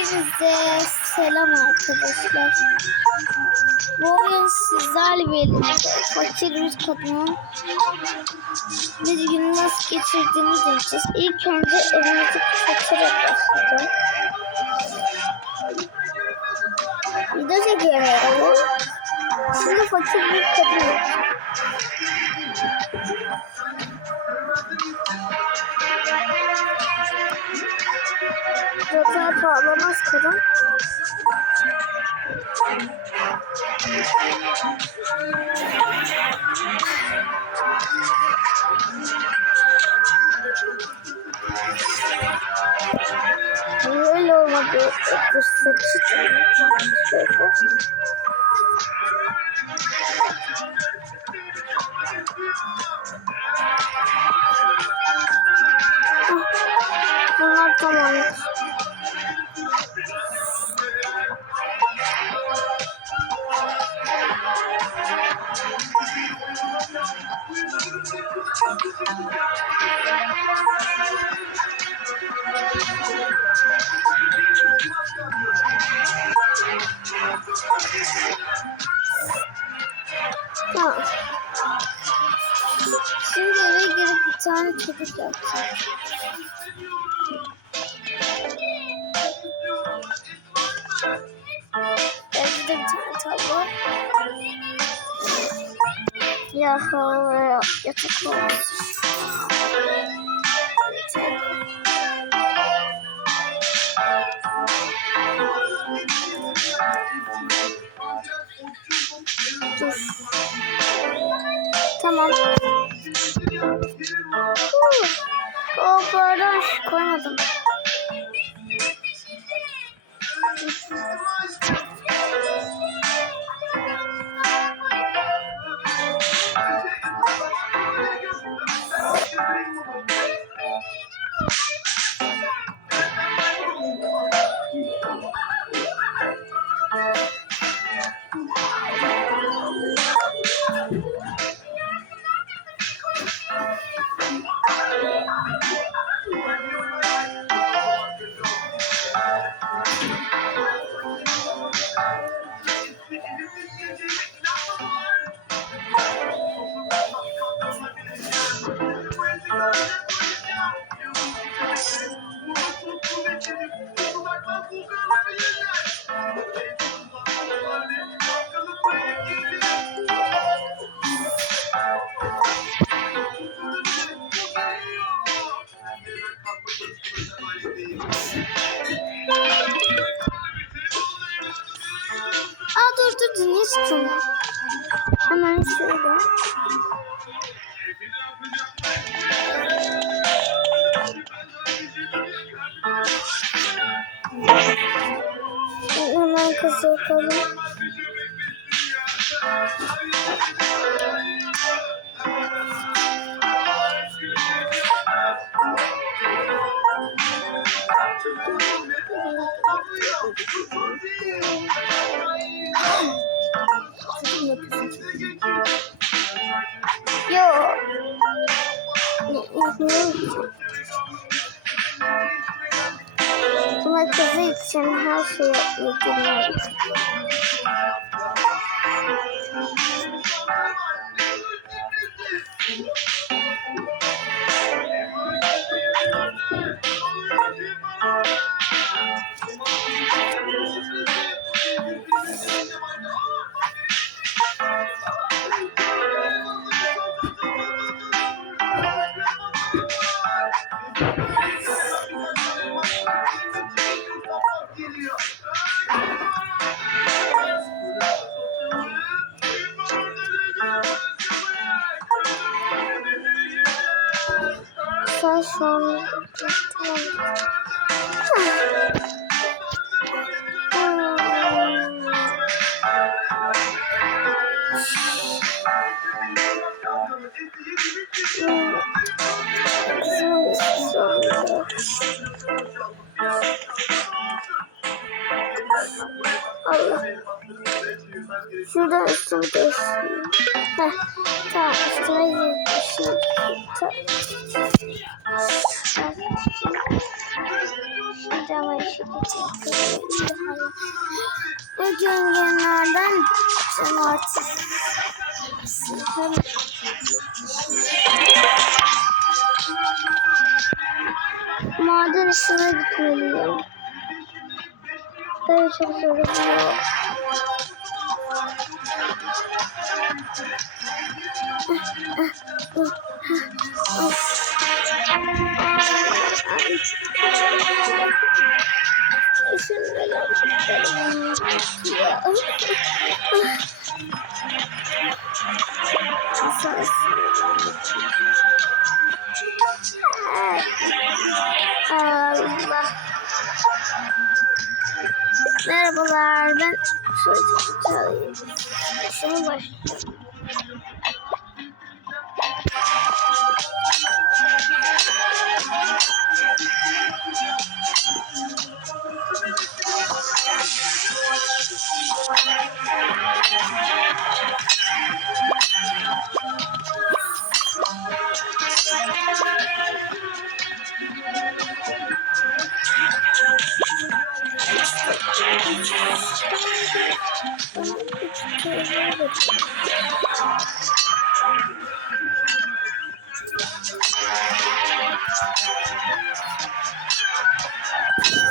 Hepinize selam arkadaşlar. Bu oyun sizlerle birlikte fakir bir kadının bir gün nasıl geçirdiğini deneyeceğiz. İlk önce evimizi kapatarak başlayacağım. Video çekiyorum. Şimdi fakir bir yapacağım. Zaten bağlamaz kadın. Böyle olmadı. Saçı şöyle. Ah, Bunlar tamam. Tamam. Şimdi eve girip bir tane çocuk yapacağım. Evde de bir tane tablo. Ya yatak olmuş. Dur. Tamam. Huh. Oh pardon koymadım. Ne, ne, ne? Ama kızı Allah. Şuradan üstümü değiştireyim. Heh. Tamam üstüme giymişim. Tamam. Ama işi geçecek. Bugün günlerden cumartesi. Maden işine gitmeliyim. Ben çok zorlanıyorum. Merhabalar ben çocuk çalayım. Şunu başlayalım. Şunu da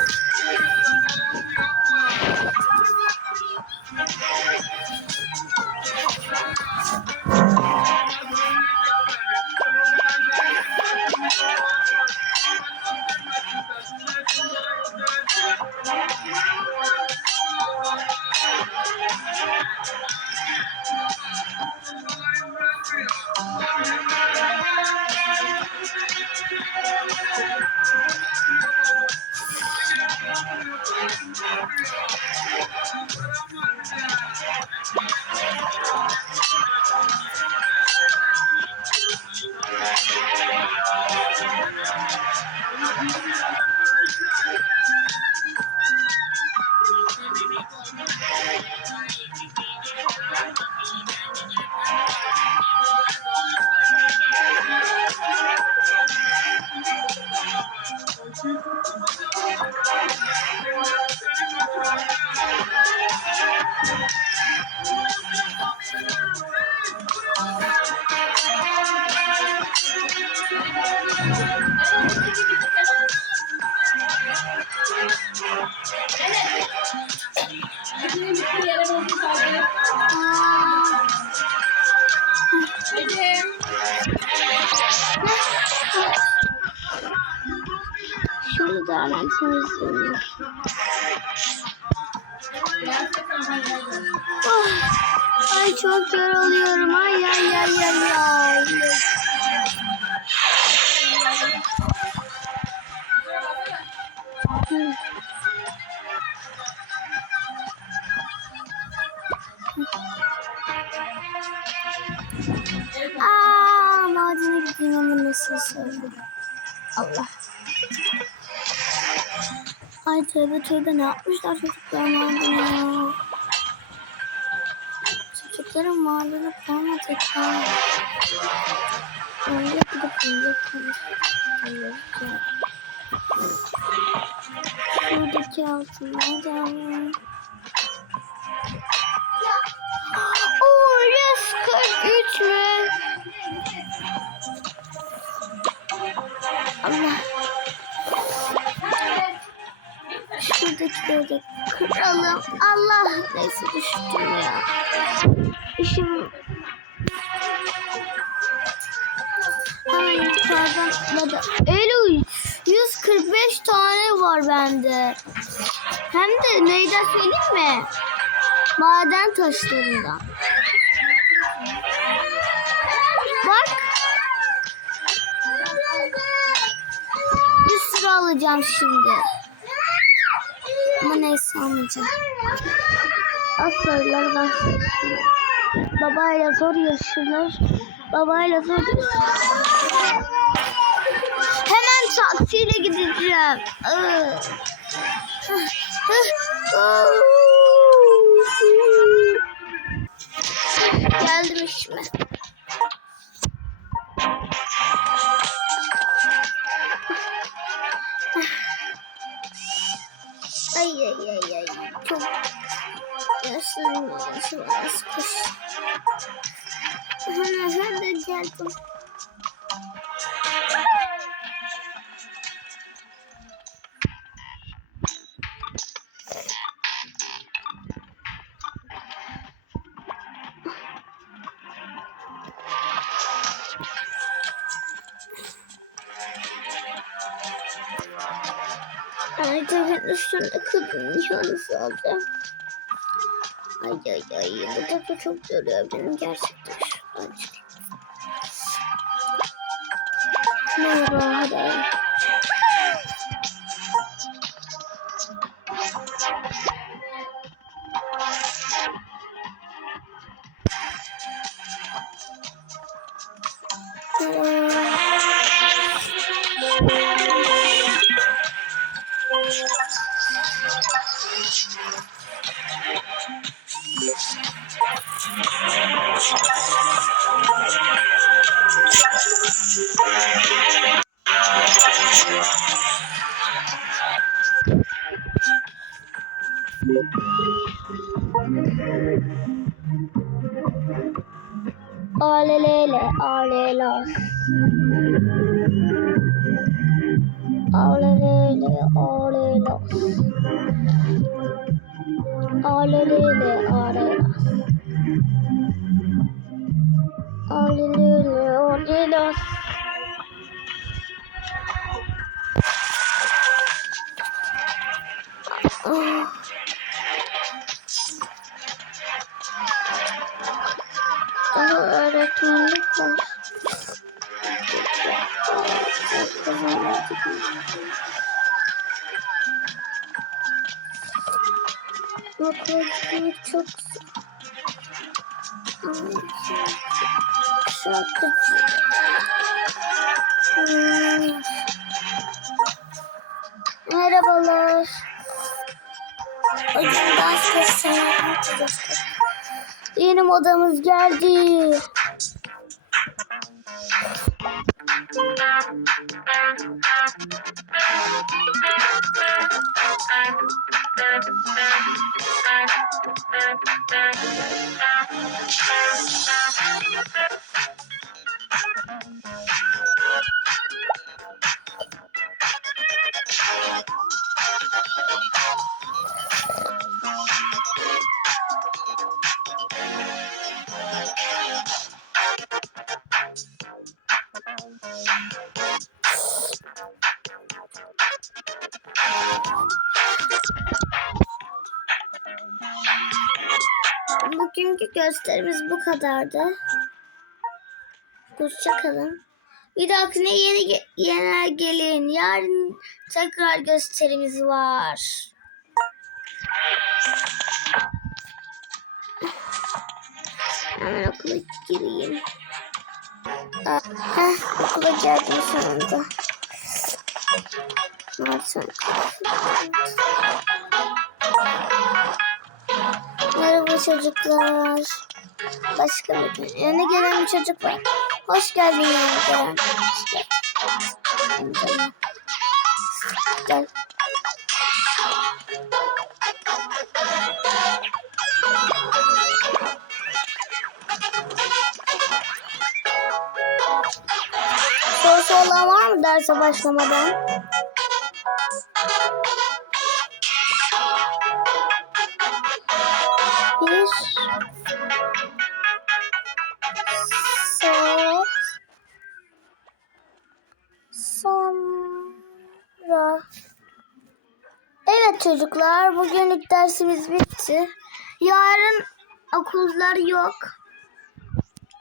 Oh, ay çok yoruluyorum. Ay ay ay ay ay. Aa, madene gideyim ama nasıl söyleyeyim. Allah. Ay tövbe tövbe ne yapmışlar çocuklar madene. Çocukların madene koymadık ha. Önce gidip önce konuşalım. Şuradaki altınlar da alalım. Oo, 143 mü? De kıralım. Allah neyse düştüm ya. İşim yukarıdan da Eylül 145 tane var bende. Hem de neyden söyleyeyim mi? Maden taşlarından. Bak. Bir sürü alacağım şimdi. Ama neyse almayacağım. Az sorular var. Babayla zor yaşanır. Babayla zor. Hemen taksiyle gideceğim. Geldim işime. Yaşlanım yaşım az kuş. Ben de geldim. Ay tabii üstünde kadın nişanlısı alacağım. Ay ay ay bu da çok yoruyor benim gerçekten çıkayım. Alelele, alelas. Alelele, alelas. Alelele, alelas. Alelele, alelas. Ah. Daha öğretmenlik var. Okula gitmek çok şarkıcı. Hmm. Merhabalar. Kursuna yapacağız. Yeni modamız geldi. Thank you. Bugünkü gösterimiz bu kadardı. Hoşçakalın. Bir dahakine yeni yeni gelin. Yarın tekrar gösterimiz var. Hemen okula gireyim. Heh, okula geldim sonunda. Martın. Çocuklar. Başka bir. Yeni gelen bir çocuk var. Hoş geldin yeni gelen. Canım. Gel. Sorusu olan var mı derse başlamadan? Bugünlük dersimiz bitti. Yarın okullar yok.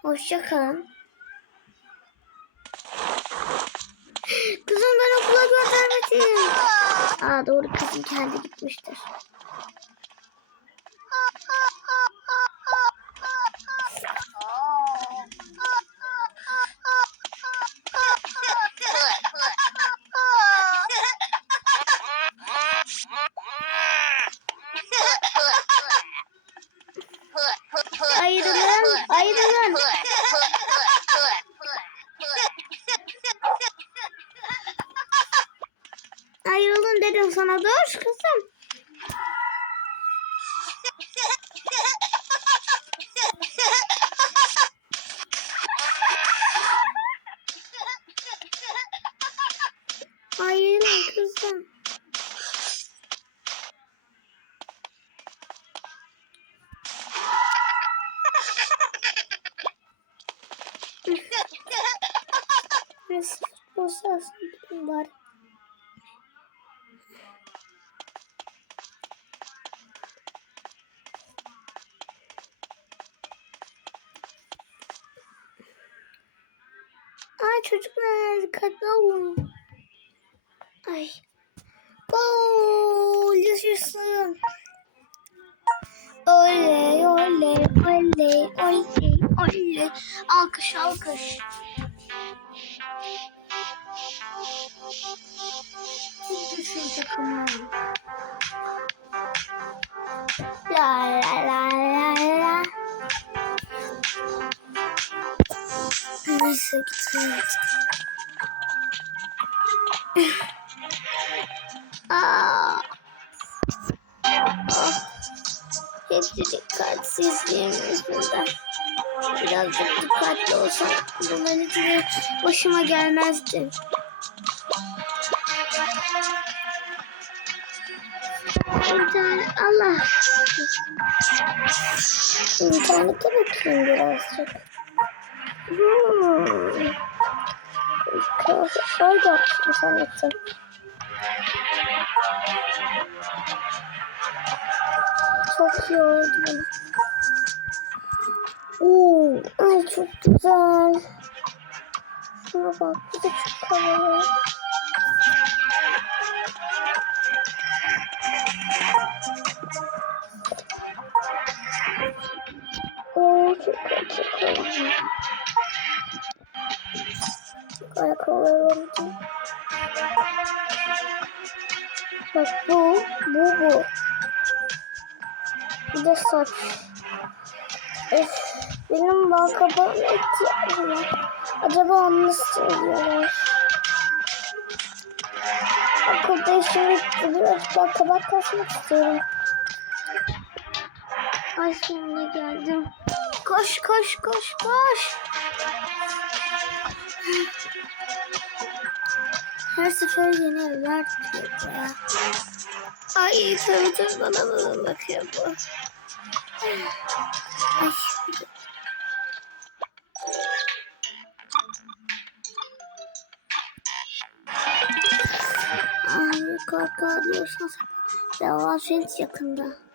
Hoşça kalın. Kızım ben okula göndermedim. Aa doğru kızım kendi gitmiştir. Ay çocuklar dikkatli. Ay. Gol yaşasın. Oley oley oley oley oley. Alkış alkış. La la la la Neyse gitsin. Aa. Ah. Hepsi dikkatsizliğim yüzünden. Birazcık dikkatli olsam bunların hiçbir başıma gelmezdi. İnternet, Allah. İnternete bakayım birazcık. Hmm. Orada yaptım zannettim. Çok iyi oldu. Oo, ay çok güzel. Şuna bak, bu da çok havalı. Oo, çok çok. Ayakkabılar oldu. Bak bu, bu, bu. Bir de saç. Öf, benim bal kabağına ihtiyacım var. Acaba onu nasıl söylüyorlar? Okulda işim bitti. Biraz bal kabak kasmak istiyorum. Ay sonuna geldim. Koş koş koş koş. Her sefer yeni evler tutuyor buraya. Ay tabii bana bana bakıyor bu. Ay. Ay korku diyorsan sakın. Devam yakında.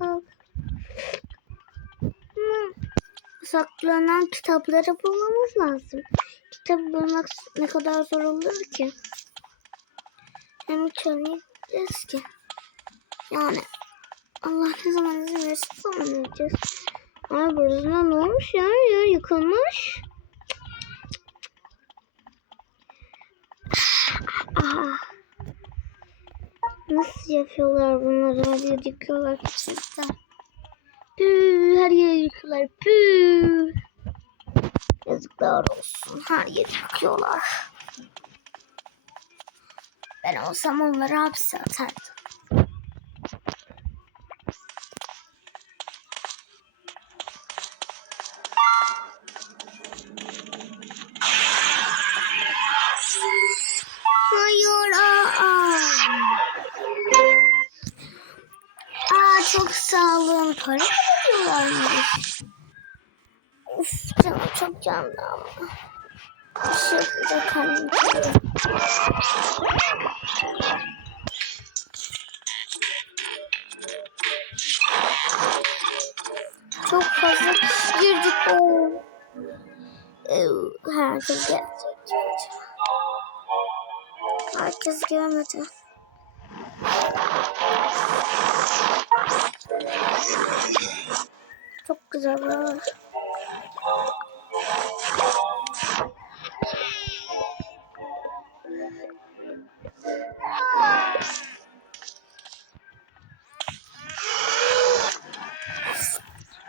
Bak. Hmm. Saklanan kitapları bulmamız lazım. Kitap bulmak ne kadar zor olur ki? Hem hiç ki. Yani Allah ne zaman izin verirse zaman. Ay burasına ne olmuş ya? Ya yıkılmış. Ah. Nasıl yapıyorlar bunları? Her yeri yıkıyorlar gerçekten. Püh, her yeri yıkıyorlar. Püh. Yazıklar olsun. Her yeri yıkıyorlar. Ben olsam onları hapse atardım. Para mı veriyorlarmış? Uf canım çok canlı ama. Şekilde kendim tutuyorum. Çok fazla kişi girdik. Oo. Herkes gelecek. Herkes gelmedi. Çok güzel var.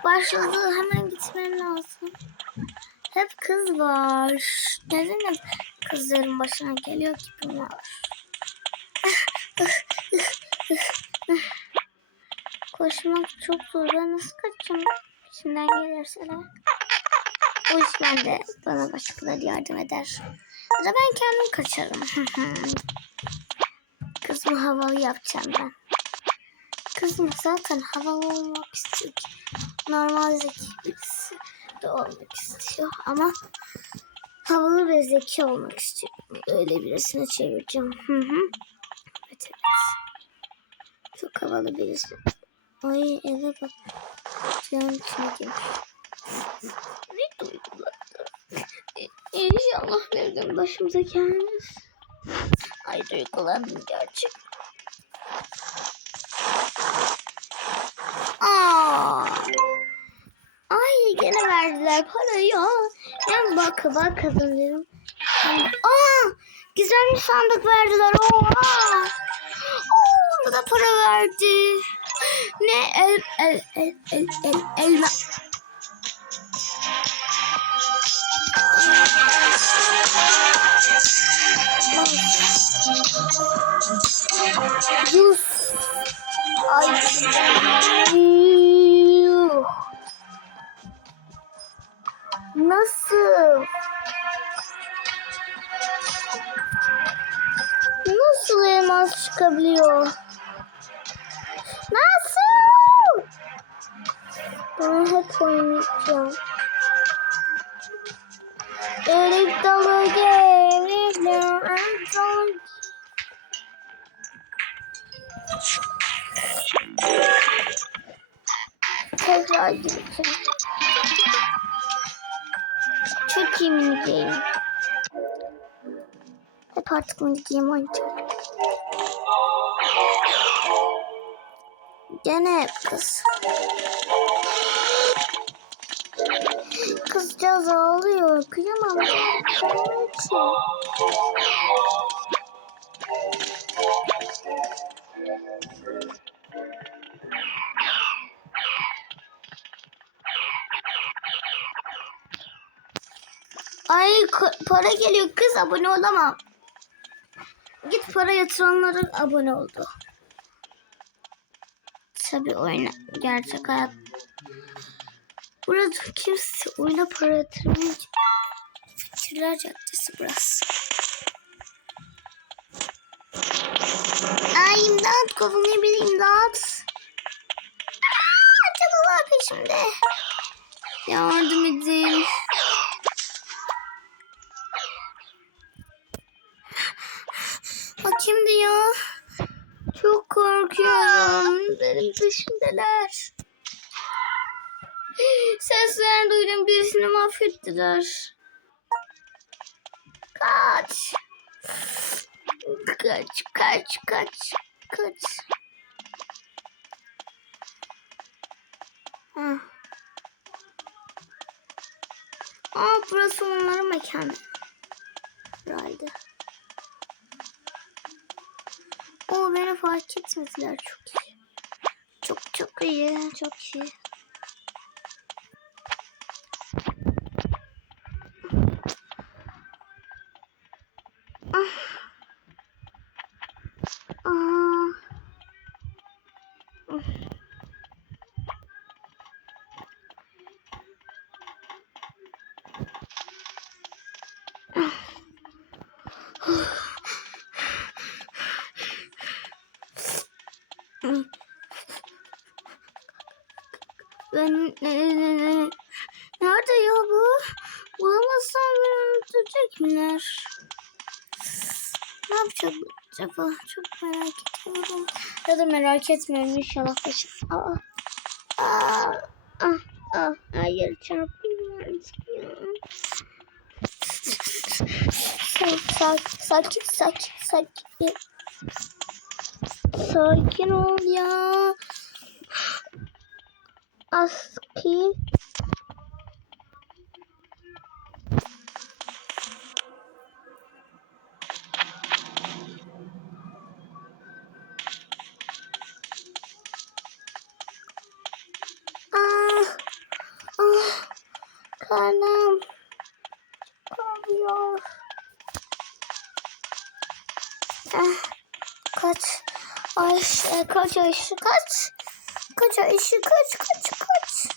Başladı hemen gitmem lazım. Hep kız var. Neden hep Kızların başına geliyor ki bunlar. Koşmak çok zor. Ben nasıl kaçacağım? İçinden gelirseler. O yüzden de bana başkaları yardım eder. Ya da ben kendim kaçarım. Kızımı havalı yapacağım ben. Kızım zaten havalı olmak istiyor. Normal zeki birisi de olmak istiyor ama havalı ve zeki olmak istiyor. Öyle birisine çevireceğim. Hı hı. Evet evet. Çok havalı birisi. Ay eve bak. Canım içine girmiş. Ne duygulardır. İnşallah gün başımıza gelmez. Ay duygulandım gerçek. Aa. Ay gene verdiler parayı. Ben bak bak kazanıyorum. Aa, güzel bir sandık verdiler. Oha. Oo, bu da para verdi. Ne el el el el el elma. Yus. Ay. Yuh. Nasıl? Nasıl elmas çıkabiliyor? Ben hep oynayacağım. Erik dalı geliyor. Tekrar gireceğim. Çok iyi game. Hep artık game oynayacağım. Gene kız. Kızcağız ağlıyor. Kıyamam. Ay para geliyor kız abone olamam. Git para yatıranlara abone oldu. Tabi oyna gerçek hayat. Burada kimse oyuna para yatırmıyor. ki. Fikirler Caddesi burası. Ay imdat bir imdat. Aa, Cadılar peşimde. Yardım edin. O kimdi ya? Çok korkuyorum. Benim peşimdeler. Sesler duydum. Birisini mahvettiler. Kaç. Kaç, kaç, kaç, kaç. Ah. Aa, burası onların mekanı. Herhalde. O beni fark etmediler çok iyi. Çok çok iyi, çok iyi. Ah. Aa. Ah. Ben nerede ya bu? Bulamazsam beni öldürecekler. Ne yapacak acaba? Çok merak ediyorum. Ya da merak etmiyorum inşallah başım. Aa. Aa. Ah, ah, hayır çarptım artık ya. Sakin, sakin, sakin, sakin. Sakin ol ya. Aski. Karnım ağrıyor. Eh, kaç. Ayşe kaç Ayşe kaç. Kaç Ayşe kaç kaç kaç.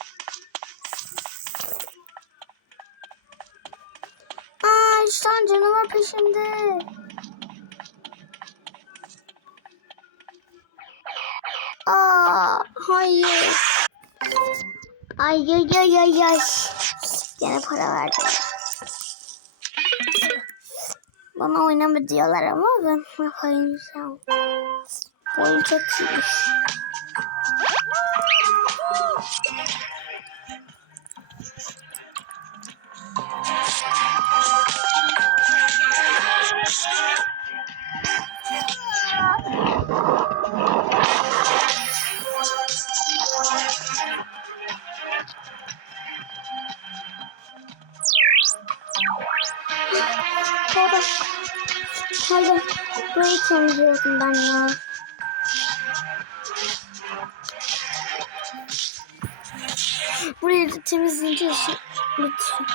Aa işte canavar peşimde. Aa hayır. Ay ay ay ay ay. Gene para verdim. Bana oynama diyorlar ama ben oynayacağım. Bu oyun çok iyiymiş. Pardon. Burayı temizliyordum ben ya. Burayı da temizleyince işi lütfen.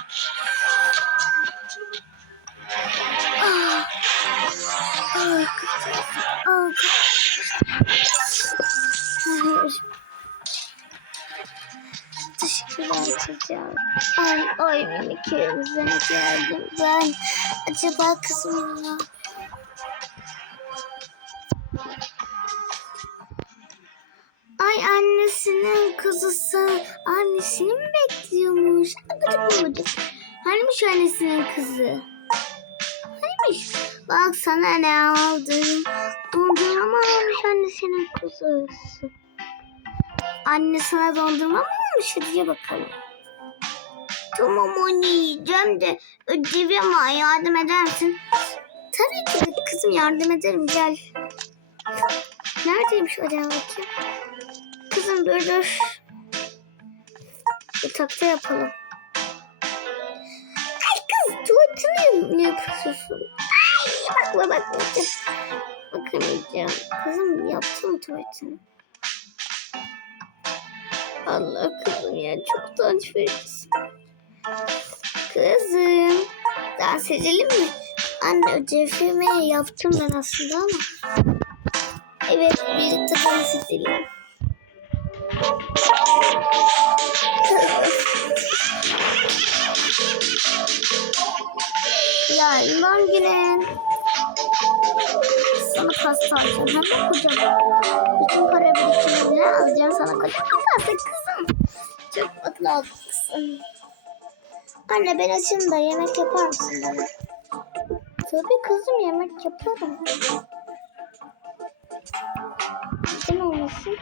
Ah. Ah. Ah. Hayır. Teşekkürler çocuğum. Ay, ay minik yerimizden geldim. Ben acaba kızım ne Hanimiş annesinin kızı? Hanimiş? Bak sana ne aldım. Dondurma almış annesinin kızı. Anne sana dondurma mı almış? Hadi bakalım. Tamam anne yiyeceğim de ödevim var yardım eder misin? Tabii ki kızım yardım ederim gel. Neredeymiş ödev bakayım? Kızım dur dur. Yatakta yapalım. Tuvaletini ne yapıyorsun? Ay bakma bakma. Bakamayacağım. Kızım yaptın mı tuvaletini? Allah kızım ya çok utanç verici. Kızım dans edelim mi? Anne ödevimi yaptım ben aslında ama. Evet birlikte dans edelim. Yarın doğum günün. Sana pasta alacağım. Hem kocaman. Bütün para birikimini alacağım sana kocaman pasta kızım. Çok mutlu olacaksın. Anne ben açım da yemek yapar mısın bana? Tabii kızım yemek yaparım. Neden olmasın?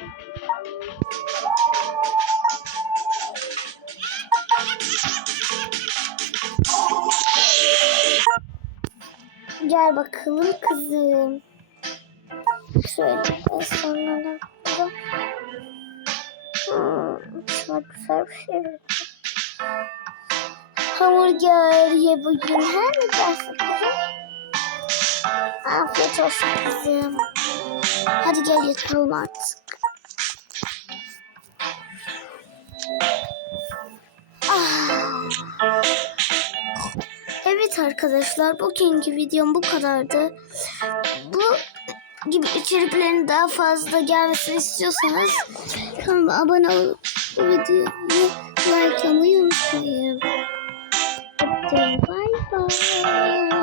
Gel bakalım kızım. Şöyle da burada. Hmm, sana güzel bir şey. Hamburger ye bugün. Her mi dersin kızım? Afiyet olsun kızım. Hadi gel yatalım artık. Arkadaşlar bugünkü videom bu kadardı. Bu gibi içeriklerin daha fazla gelmesini istiyorsanız kanalıma abone olup bu videoyu likelamayı unutmayın. Bye bye.